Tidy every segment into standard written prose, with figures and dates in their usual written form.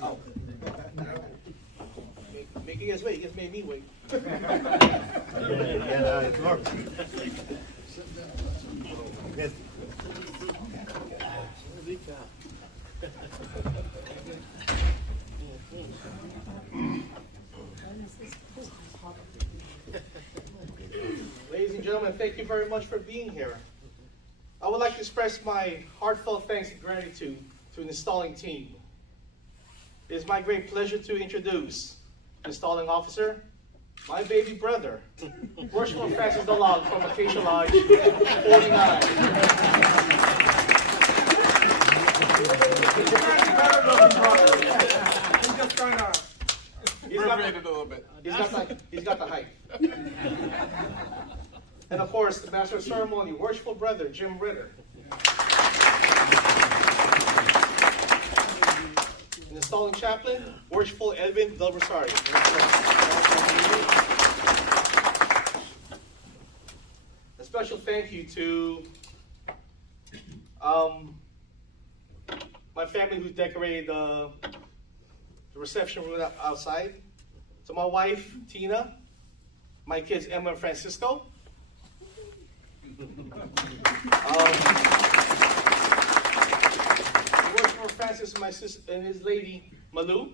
Oh. Making us wait, you just made me wait. Yeah, it works. Yes. Ladies and gentlemen, thank you very much for being here. I would like to express my heartfelt thanks and gratitude to the installing team. It is my great pleasure to introduce the installing officer, my baby brother, Worshipful Francis DeLog from Acacia Lodge 49. He's just trying to reverberate it a little bit. He's got the height. And of course, the master of ceremony, worshipful brother, Jim Ritter. And installing chaplain, worshipful Edwin Del Rosario. A special thank you to my family who decorated the reception room outside. To my wife, Tina, my kids, Emma and Francisco. Worshipful Francis and my sister and his lady, Malu.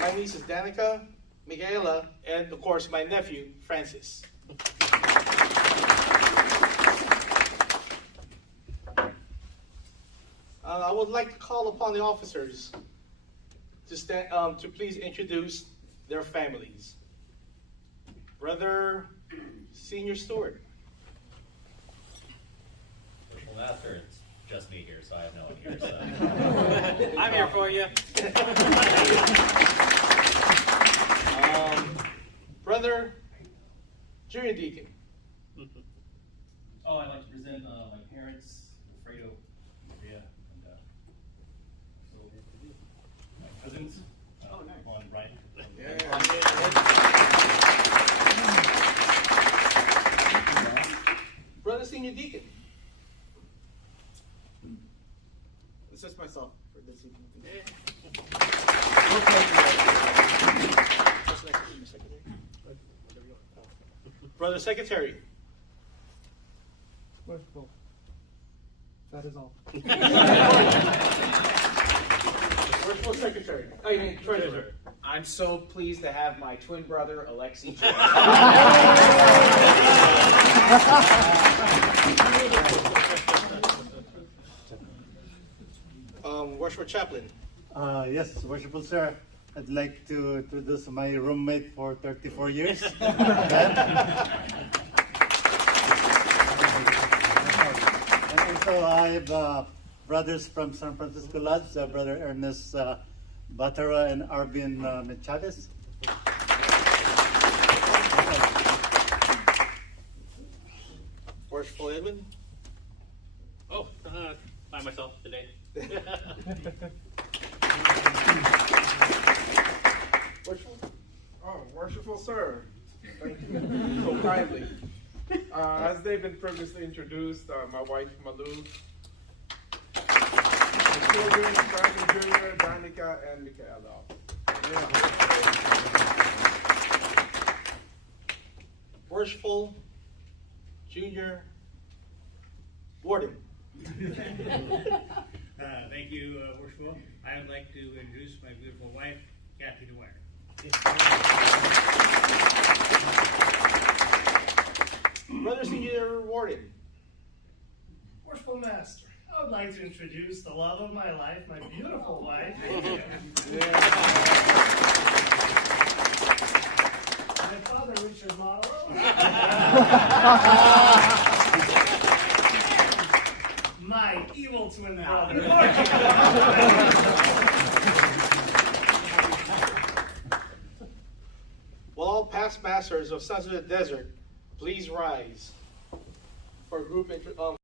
My nieces, Danica, Michaela, and of course, my nephew, Francis. I would like to call upon the officers to stand, to please introduce their families. Brother Senior Stewart. Worshipful Master, it's just me here, so I have no one here. So. I'm here for you. Brother Junior Deacon. Oh, I'd like to present my parents, Alfredo, Maria, and my cousins. Oh, nice. On Brian. Brother Senior Deacon. It's just myself for this evening. Brother Secretary. Worshipful. That is all. Worshipful Secretary. I mean, Treasurer. I'm so pleased to have my twin brother, Alexi Jones. Worshipful Chaplain. Yes, worshipful sir. I'd like to introduce my roommate for 34 years. And also I have brothers from San Francisco Lodge, Brother Ernest Batara and Arvin Machades. Worshipful Edwin. Oh, by myself today. Worshipful. Oh, worshipful sir. Thank you so kindly. As they've been previously introduced, my wife Malu, the children, Francis Jr., Danica, and Michaela. Worshipful Junior Warden. Thank you, Worshipful. I would like to introduce my beautiful wife, Kathy Dwyer. Brother Senior Warden. Worshipful Master, I would like to introduce the love of my life, my beautiful wife. My father, Richard Marlowe. My evil twin brother. Will all past masters of Sons of the Desert please rise for a group